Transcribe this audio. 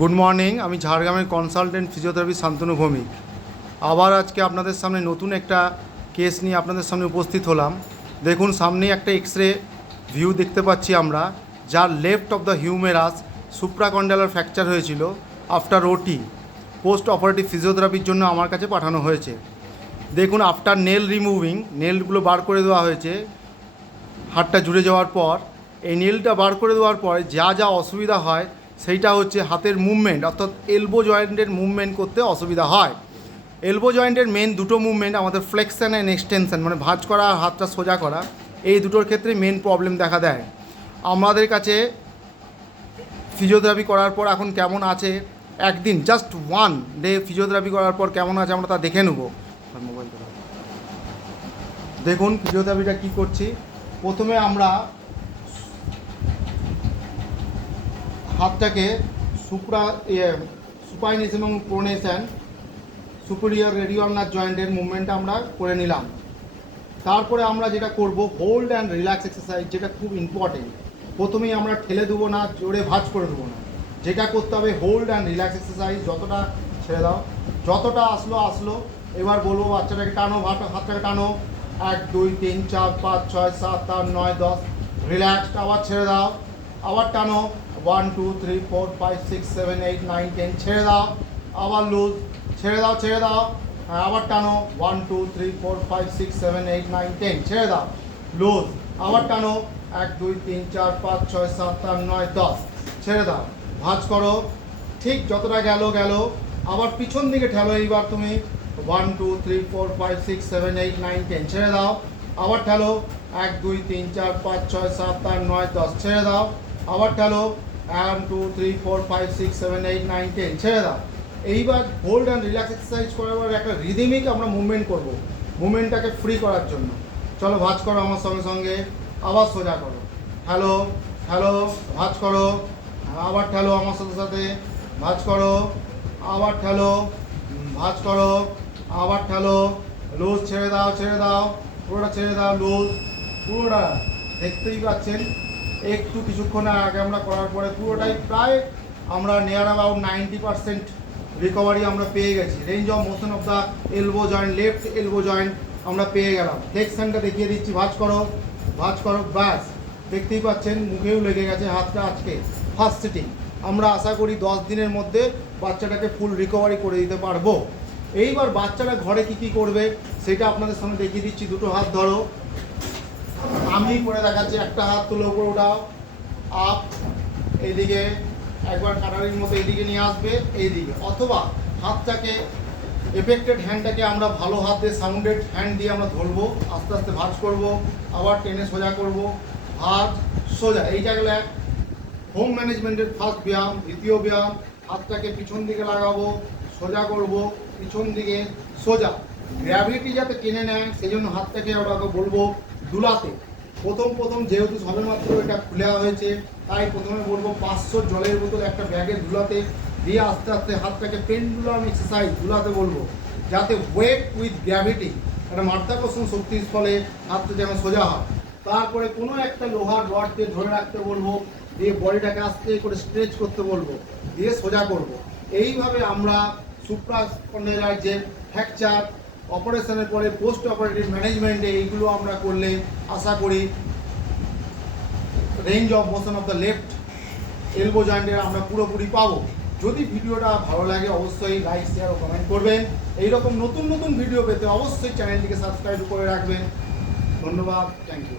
Good morning. আমি ঝাড়গ্রামের consultant physiotherapy Shantanu Bhowmik. আবার আজকে আপনাদের সামনে নতুন একটা কেস নিয়ে আপনাদের সামনে উপস্থিত হলাম। দেখুন, সামনেই একটা এক্সরে ভিউ দেখতে পাচ্ছি আমরা, যার left of the humerus সুপ্রাকন্ডালার fracture হয়েছিল আফটার ওটি। পোস্ট অপারেটিভ ফিজিওথেরাপির জন্য আমার কাছে পাঠানো হয়েছে। দেখুন, আফটার নেল রিমুভিং, নেলগুলো বার করে দেওয়া হয়েছে হাতটা জুড়ে যাওয়ার পর। এই নেলটা বার করে দেওয়ার পর যা যা অসুবিধা হয় সেইটা হচ্ছে হাতের মুভমেন্ট, অর্থাৎ এলবো জয়েন্টের মুভমেন্ট করতে অসুবিধা হয়। এলবো জয়েন্টের মেন দুটো মুভমেন্ট আমাদের ফ্লেক্সন অ্যান্ড এক্সটেনশন, মানে ভাঁজ করা আর হাতটা সোজা করা, এই দুটোর ক্ষেত্রে মেন প্রবলেম দেখা দেয়। আমাদের কাছে ফিজিওথেরাপি করার পর এখন কেমন আছে, একদিন জাস্ট ওয়ান ডে ফিজিওথেরাপি করার পর কেমন আছে আমরা তা দেখে নেব। মোবাইল দেখুন ফিজিওথেরাপিটা কী করছি। প্রথমে আমরা হাতটাকে সুপাইনেস এবং প্রোনেশন, সুপিরিয়র রেডিওলার জয়েন্টের মুভমেন্টটা আমরা করে নিলাম। তারপরে আমরা যেটা করব, হোল্ড অ্যান্ড রিল্যাক্স এক্সারসাইজ, যেটা খুব ইম্পর্টেন্ট। প্রথমেই আমরা ঠেলে দেবো না, জোরে ভাঁজ করে দেবো না, যেটা করতে হবে হোল্ড অ্যান্ড রিল্যাক্স এক্সারসাইজ। যতটা ছেড়ে দাও, যতটা আসলো। এবার বলবো বাচ্চাটাকে টানো, হাতটাকে টানো, 1 2 3 4 5 6 7 8 9 10, রিল্যাক্সড। আবার ছেড়ে দাও, আবার টানো, 1 2 3 4 5 6 7 8 9 10, ছেড়ে দাও, আবার লুজ, ছেড়ে দাও, আবার টানো, 1 2 3 4 5 6 7 8 9 10, ছেড়ে দাও, লুজ, আবার টানো, 1 2 3 4 5 6 7 8 9 10, ছেড়ে দাও, ভাঁজ করো। ঠিক যতটা গেল, আবার পিছন দিকে ঠেলো। এইবার তুমি 1 2 3 4 5 6 7 8 9 10, ছেড়ে দাও, আবার ঠেলো, 1 2 3 4 5 6 7 8 9 10, ছেড়ে দাও, আবার ঠেলো, 1 2 3 4 5 6 7 8 9 10, ছেড়ে দাও। এইবার হোল্ড অ্যান্ড রিল্যাক্স এক্সারসাইজ করার পর একটা রিদমিক আমরা মুভমেন্ট করব, মুভমেন্টটাকে ফ্রি করার জন্য। চলো ভাঁজ করো আমার সঙ্গে, আবার সোজা করো, ঠেলো, ভাঁজ করো, আবার ঠেলো আমার সাথে, ভাঁজ করো, আবার ঠেলো, ভাঁজ করো, আবার ঠেলো, লুজ, ছেড়ে দাও, পুরোটা ছেড়ে দাও, লুজ, পুরোটা। দেখতেই পাচ্ছেন কিছুক্ষণ আগে আমরা করার পরে পুরোটাই প্রায় আমরা নিয়ার অ্যাবাউট 90% রিকভারি আমরা পেয়ে গেছি। Range of motion of the elbow joint, left elbow joint আমরা পেয়ে গেলাম। ফ্লেক্সনটা দেখিয়ে দিচ্ছি, ভাঁজ করো, ব্যাস। দেখতেই পাচ্ছেন মুখেও লেগে গেছে হাতটা। আজকে ফার্স্ট সিটিং। আমরা আশা করি 10 দিনের মধ্যে বাচ্চাটাকে ফুল রিকভারি করে দিতে পারবো। এইবার বাচ্চাটা ঘরে কি করবে সেটা আপনাদের সামনে দেখিয়ে দিচ্ছি। দুটো হাত ধরো, আমি করে দেখাচ্ছি। একটা হাত তুলে উপরে ওঠাও, আপ, এইদিকে একবার কাটারির মতো এইদিকে নিয়ে আসবে, এইদিকে। অথবা হাতটাকে, এফেক্টেড হ্যান্ডটাকে আমরা ভালো হাত দিয়ে, সাউন্ডেড হ্যান্ড দিয়ে আমরা ধরবো, আস্তে আস্তে ভাঁজ করব, আবার টেনে সোজা করব, ভাঁজ সোজা। এইটা গেলে হোম ম্যানেজমেন্টের ফার্স্ট ব্যায়াম। দ্বিতীয় ব্যায়াম, হাতটাকে পিছন দিকে লাগাবো, সোজা করব, পিছন দিকে সোজা। গ্র্যাভিটি যাতে টেনে নেয় সেই জন্য হাতটাকে ওটাকে বলবো দুলাতে। প্রথম যেহেতু সবেমাত্র এটা খুলে হয়েছে, তাই প্রথমে বলবো 500 জলের বোতল একটা ব্যাগে দুলাতে দিয়ে আস্তে আস্তে হাতটাকে পেন্ডুলাম এক্সারসাইজ দুলাতে বলবো, যাতে ওয়েট উইথ গ্র্যাভিটি, একটা মাধ্যাকর্ষণ শক্তির ফলে হাতটা যেন সোজা হয়। তারপরে কোনো একটা লোহার রড দিয়ে ধরে রাখতে বলবো, দিয়ে বডিটাকে আস্তে করে স্ট্রেচ করতে বলবো, দিয়ে সোজা করব। এইভাবে আমরা সুপ্রাকন্ডালার যে ফ্র্যাকচার, অপারেশনের পরে পোস্ট অপারেটিভ ম্যানেজমেন্টে এইগুলো আমরা করলে আশা করি range of motion of the left elbow জয়েন্টের আমরা পুরোপুরি পাবো। যদি ভিডিওটা ভালো লাগে অবশ্যই লাইক, শেয়ার ও কমেন্ট করবেন। এইরকম নতুন ভিডিও পেতে অবশ্যই চ্যানেলটিকে সাবস্ক্রাইব করে রাখবেন। ধন্যবাদ, থ্যাংক ইউ।